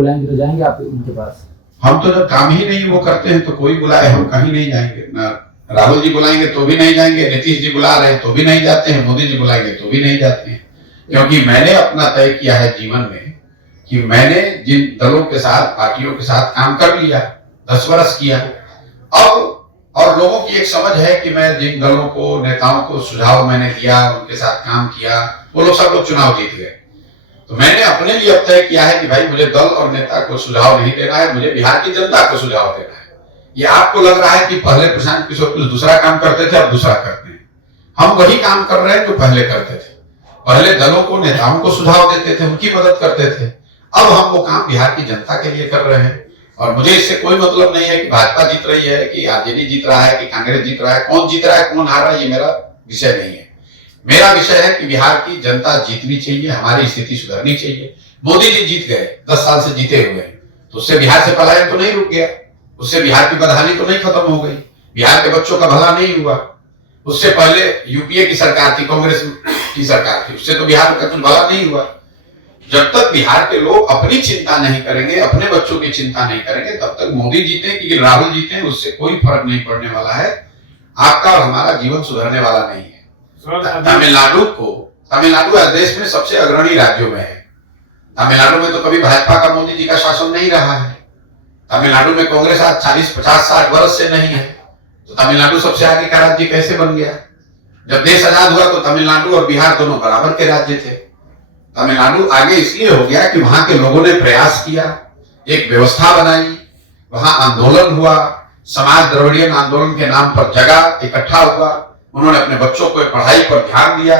बुलाएंगे तो जाएंगे आप उनके पास? हम तो जब काम ही नहीं वो करते हैं तो कोई बुलाए हम कहीं नहीं जाएंगे ना। राहुल जी बुलाएंगे तो भी नहीं जाएंगे, नीतीश जी बुला रहे हैं तो भी नहीं जाते हैं, मोदी जी बुलाएंगे तो भी नहीं जाते हैं। क्योंकि मैंने अपना तय किया है जीवन में कि मैंने जिन दलों के साथ, पार्टियों के साथ काम कर लिया, 10 वर्ष किया, अब और लोगों की एक समझ है कि मैं जिन दलों को, नेताओं को सुझाव मैंने दिया, उनके साथ काम किया, वो लोग सब लोग चुनाव जीत गए। तो मैंने अपने लिए अब तय किया है कि भाई मुझे दल और नेता को सुझाव नहीं देना है, मुझे बिहार की जनता को सुझाव देना है। ये आपको लग रहा है कि पहले प्रशांत किशोर कुछ दूसरा काम करते थे, अब दूसरा करते हैं। हम वही काम कर रहे हैं जो पहले करते थे। पहले दलों को, नेताओं को सुझाव देते थे, उनकी मदद करते थे। अब हम वो काम बिहार की जनता के लिए कर रहे हैं। और मुझे इससे कोई मतलब नहीं है कि भाजपा जीत रही है, कि आरजेडी जीत रहा है, कि कांग्रेस जीत रहा है। कौन जीत रहा है, कौन हार रहा है, ये मेरा विषय नहीं है। मेरा विषय है कि बिहार की जनता जीतनी चाहिए, हमारी स्थिति सुधरनी चाहिए। मोदी जी जीत गए, 10 साल से जीते हुए हैं, तो उससे बिहार से पलायन तो नहीं रुक गया, उससे बिहार की बदहाली तो नहीं खत्म हो गई, बिहार के बच्चों का भला नहीं हुआ। उससे पहले यूपीए की सरकार थी, कांग्रेस की सरकार थी, उससे तो बिहार का कुछ भला नहीं हुआ। जब तक बिहार के लोग अपनी चिंता नहीं करेंगे, अपने बच्चों की चिंता नहीं करेंगे, तब तक मोदी जीते कि राहुल जीते, उससे कोई फर्क नहीं पड़ने वाला है। आपका और हमारा जीवन सुधरने वाला नहीं है। तमिलनाडु देश में सबसे अग्रणी राज्यों में है। तमिलनाडु में तो कभी भाजपा का, मोदी जी का शासन नहीं रहा है। तमिलनाडु में कांग्रेस आज 40, 50, 60 वर्ष से नहीं है, तो तमिलनाडु सबसे आगे का राज्य कैसे बन गया? जब देश आजाद हुआ तो तमिलनाडु और बिहार दोनों बराबर के राज्य थे। तमिलनाडु आगे इसलिए हो गया कि वहां के लोगों ने प्रयास किया, एक व्यवस्था बनाई, वहां आंदोलन हुआ, समाज द्रविड़ियन आंदोलन के नाम पर जगह इकट्ठा हुआ, उन्होंने अपने बच्चों को पढ़ाई पर ध्यान दिया।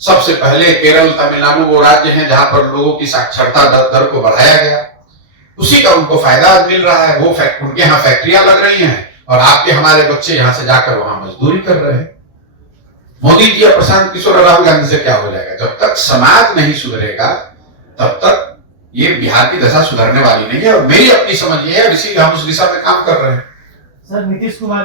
सबसे पहले केरल, तमिलनाडु वो राज्य हैं जहां पर लोगों की साक्षरता दर को बढ़ाया गया। उसी का उनको फायदा मिल रहा है। वो उनके यहाँ फैक्ट्रियां लग रही हैं और आपके, हमारे बच्चे यहाँ से जाकर वहां मजदूरी कर रहे हैं। मोदी जी और प्रशांत किशोर और राहुल गांधी से क्या हो जाएगा? जब तक समाज नहीं सुधरेगा तब तक ये बिहार की दशा सुधरने वाली नहीं है। और मेरी अपनी समझ ये है, इसीलिए हम उस दिशा में काम कर रहे हैं। सर, नीतीश कुमार